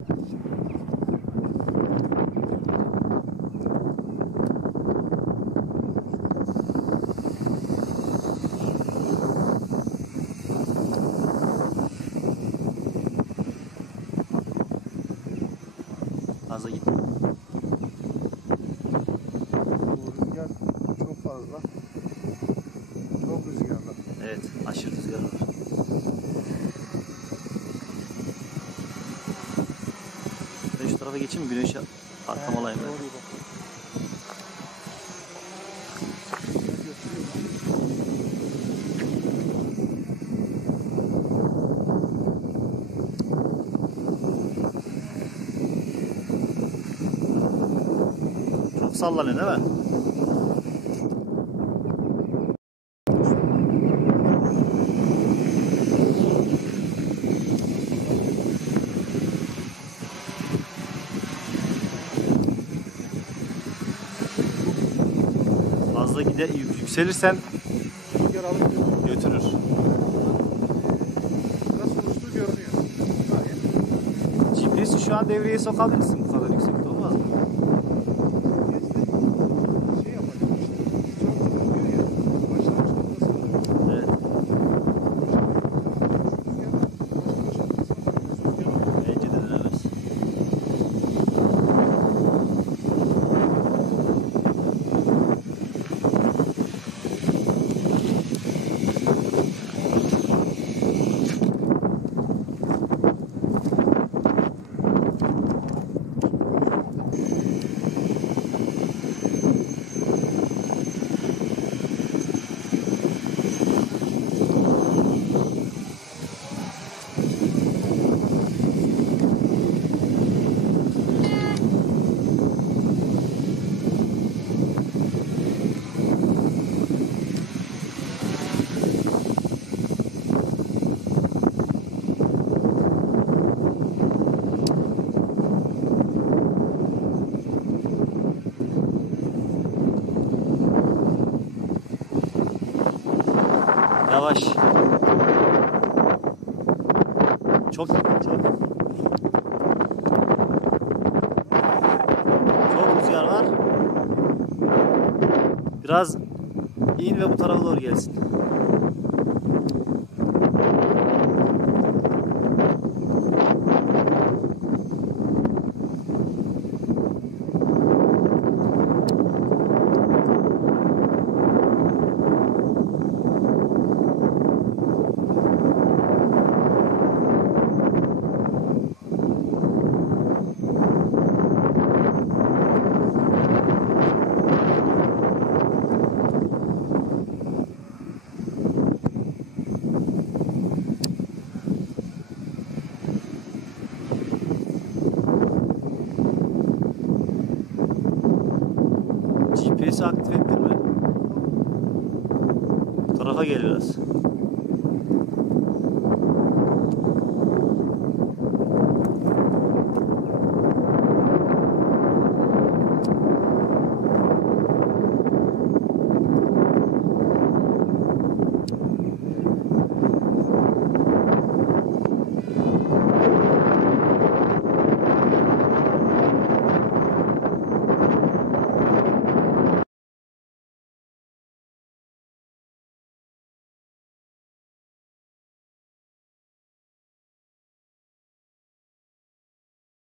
Fazla gitti. Bu rüzgar çok fazla. Çok rüzgarlı. Evet, aşırı rüzgar var. Ben şu tarafa geçeyim, güneşe arkam alayım ben. Çok sallanıyor değil mi? Fazla yükselirsen Rüzgar alıp götürür. nasıl uçtuğu görünüyor. Gayet. GPS'i şu an devreye sokabilirsin, bu kadar yüksekte olmaz mı? Şey yapacak işte. Çok diyor ya. Başlangıç noktasında. Evet. Bence de denemez. Yavaş. Çok rüzgar var. Biraz in ve bu tarafa doğru gelsin. GPS'i aktif ettin mi? Bu tarafa gel biraz.